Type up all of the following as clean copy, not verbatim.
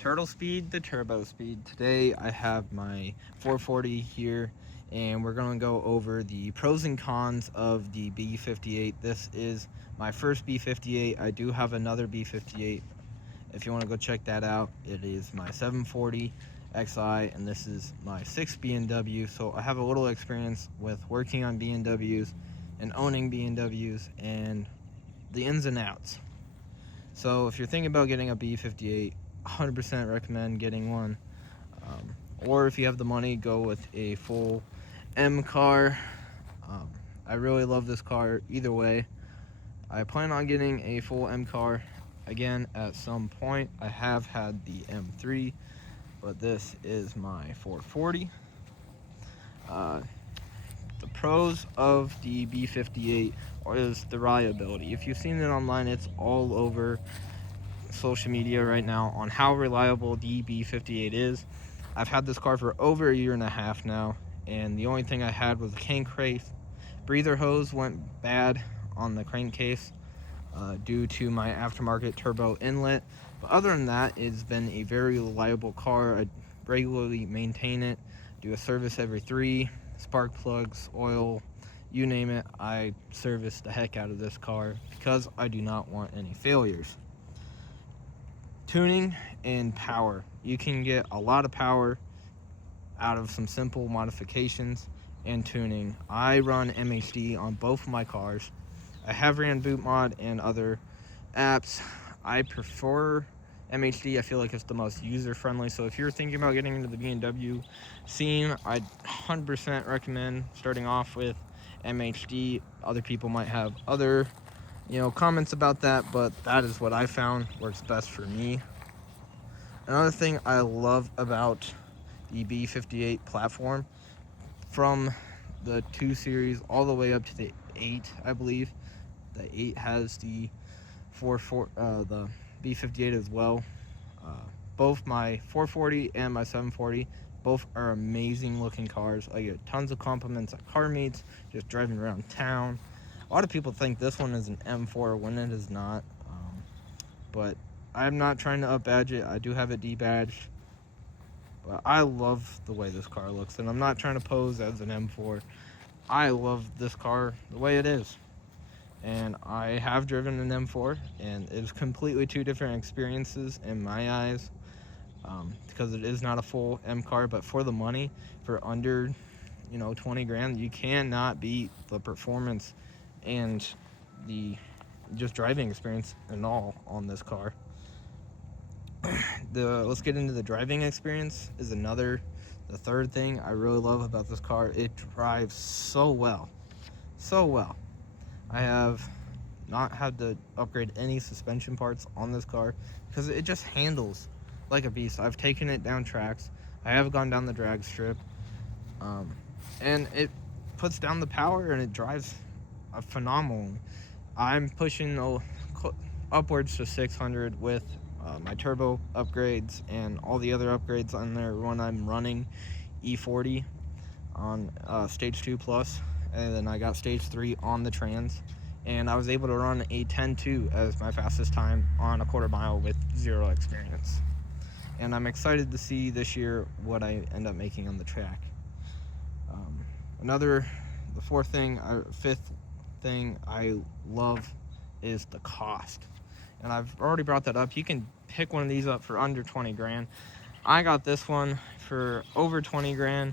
Turtle Speed, the Turbo Speed. Today I have my 440 here, and we're going to go over the pros and cons of the B58. This is my first B58. I do have another B58 if you want to go check that out. It is my 740 XI, and this is my 6th BMW, so I have a little experience with working on BMWs and owning BMWs and the ins and outs. So if you're thinking about getting a B58, 100% recommend getting one. Or if you have the money, go with a full M car. I really love this car either way. I plan on getting a full M car again at some point. I have had the M3, but this is my 440. The pros of the B58 is the reliability. If you've seen it online, it's all over social media right now on how reliable the B58 is. I've had this car for over a year and a half now, and the only thing I had was a crankcase. Breather hose went bad on the crankcase due to my aftermarket turbo inlet. But other than that, it's been a very reliable car. I regularly maintain it, do a service every 3, spark plugs, oil, you name it. I service the heck out of this car because I do not want any failures. Tuning and power. You can get a lot of power out of some simple modifications and tuning. I run MHD on both of my cars. I have ran boot mod and other apps. I prefer MHD. I feel like it's the most user friendly. So if you're thinking about getting into the BMW scene, I'd 100% recommend starting off with MHD. Other people might have other comments about that, but that is what I found works best for me. Another thing I love about the B58 platform, from the 2 series all the way up to the 8, I believe. The 8 has the the B58 as well. Both my 440 and my 740, both are amazing looking cars. I get tons of compliments at car meets, just driving around town. A lot of people think this one is an M4 when it is not, but I'm not trying to up-badge it. I do have it D-badged, but I love the way this car looks, and I'm not trying to pose as an M4. I love this car the way it is, and I have driven an M4, and it's completely 2 different experiences in my eyes, because it is not a full M car, but for the money, for under 20 grand, you cannot beat the performance and the just driving experience and all on this car. Let's get into the driving experience. The third thing I really love about this car. It drives so well. I have not had to upgrade any suspension parts on this car because it just handles like a beast. I've taken it down tracks. I have gone down the drag strip, and it puts down the power and it drives phenomenal. I'm pushing upwards to 600 with my turbo upgrades and all the other upgrades on there when I'm running E40 on stage 2 plus, and then I got stage 3 on the trans, and I was able to run a 10.2 as my fastest time on a quarter mile with 0 experience. And I'm excited to see this year what I end up making on the track. The fifth thing I love is the cost. And I've already brought that up. You can pick one of these up for under 20 grand. I got this one for over 20 grand,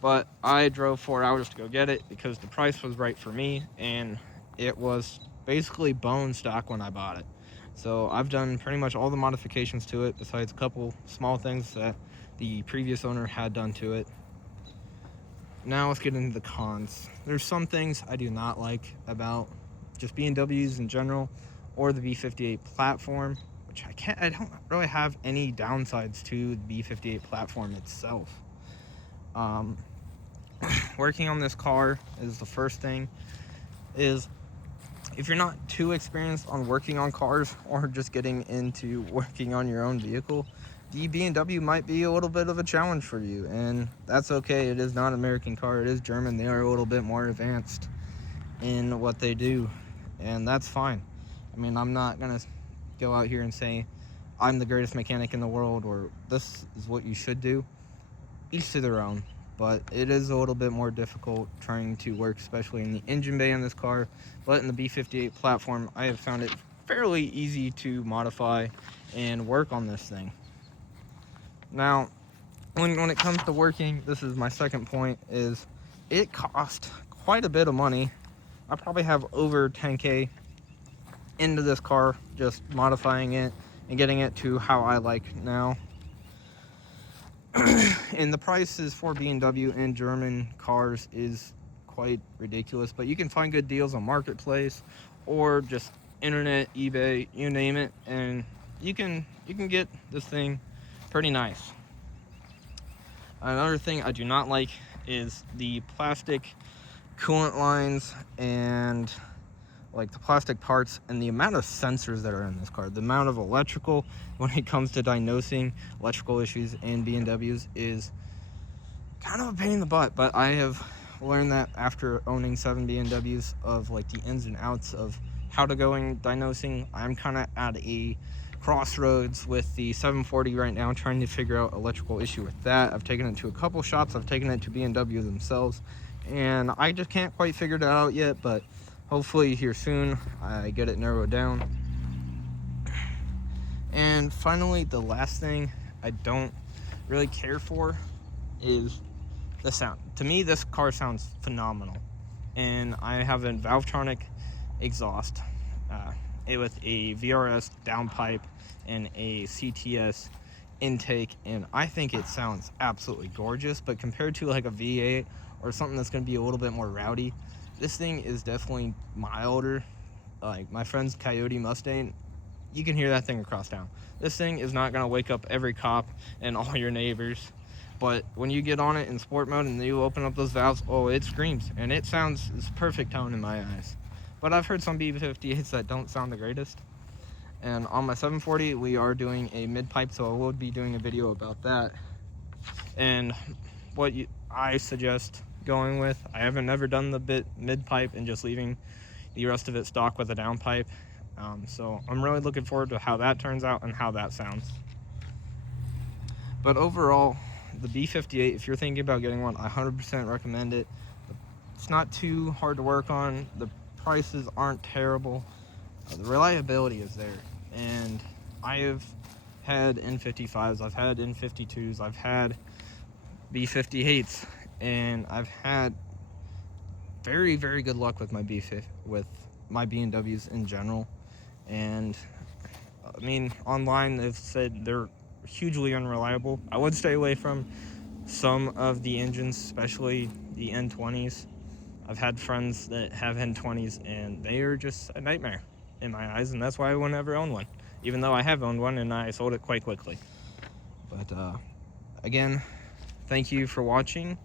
but I drove 4 hours to go get it because the price was right for me, and it was basically bone stock when I bought it. So I've done pretty much all the modifications to it, besides a couple small things that the previous owner had done to it. Now let's get into the cons. There's some things I do not like about just BMWs in general, or the B58 platform, which I don't really have any downsides to the B58 platform itself. Working on this car is the first thing. Is if you're not too experienced on working on cars or just getting into working on your own vehicle, the BMW might be a little bit of a challenge for you, and that's okay. It is not an American car, it is German. They are a little bit more advanced in what they do, and that's fine. I mean, I'm not gonna go out here and say I'm the greatest mechanic in the world, or this is what you should do. Each to their own, but it is a little bit more difficult trying to work, especially in the engine bay in this car. But in the B58 platform, I have found it fairly easy to modify and work on this thing. Now, when it comes to working, this is my second point, is it cost quite a bit of money. I probably have over 10K into this car, just modifying it and getting it to how I like now. And the prices for BMW and German cars is quite ridiculous, but you can find good deals on Marketplace or just internet, eBay, you name it, and you can get this thing pretty nice. Another thing I do not like is the plastic coolant lines and like the plastic parts, and the amount of sensors that are in this car. The amount of electrical when it comes to diagnosing electrical issues in BMWs is kind of a pain in the butt, but I have learned that after owning 7 BMWs of like the ins and outs of how to go in diagnosing. I'm kind of at a crossroads with the 740 right now, trying to figure out electrical issue with that. I've taken it to a couple shops, I've taken it to BMW themselves, and I just can't quite figure that out yet, but hopefully here soon I get it narrowed down. And finally, the last thing I don't really care for is the sound. To me, this car sounds phenomenal, and I have a Valvetronic exhaust with a VRS downpipe and a CTS intake, and I think it sounds absolutely gorgeous. But compared to like a V8 or something that's going to be a little bit more rowdy, this thing is definitely milder. Like my friend's Coyote Mustang, you can hear that thing across town. This thing is not going to wake up every cop and all your neighbors, but when you get on it in sport mode and you open up those valves, oh, it screams, and it sounds, it's perfect tone in my eyes. But I've heard some B58s that don't sound the greatest. And on my 740, we are doing a mid-pipe, so I will be doing a video about that. And what I suggest going with, I haven't never done the mid-pipe and just leaving the rest of it stock with a downpipe. So I'm really looking forward to how that turns out and how that sounds. But overall, the B58, if you're thinking about getting one, I 100% recommend it. It's not too hard to work on. The prices aren't terrible. The reliability is there, and I have had N55s, I've had N52s, I've had B58s, and I've had very, very good luck with my BMWs in general. And I mean, online they've said they're hugely unreliable. I would stay away from some of the engines, especially the N20s. I've had friends that have N20s, and they are just a nightmare in my eyes, and that's why I won't ever own one, even though I have owned one and I sold it quite quickly. But again, thank you for watching,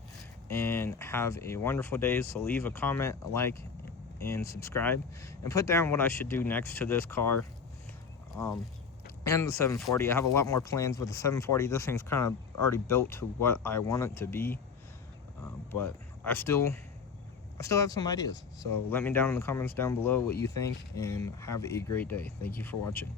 and have a wonderful day. So leave a comment, a like, and subscribe, and put down what I should do next to this car and the 740. I have a lot more plans with the 740. This thing's kind of already built to what I want it to be, but I still have some ideas. So let me down in the comments down below what you think, and have a great day. Thank you for watching.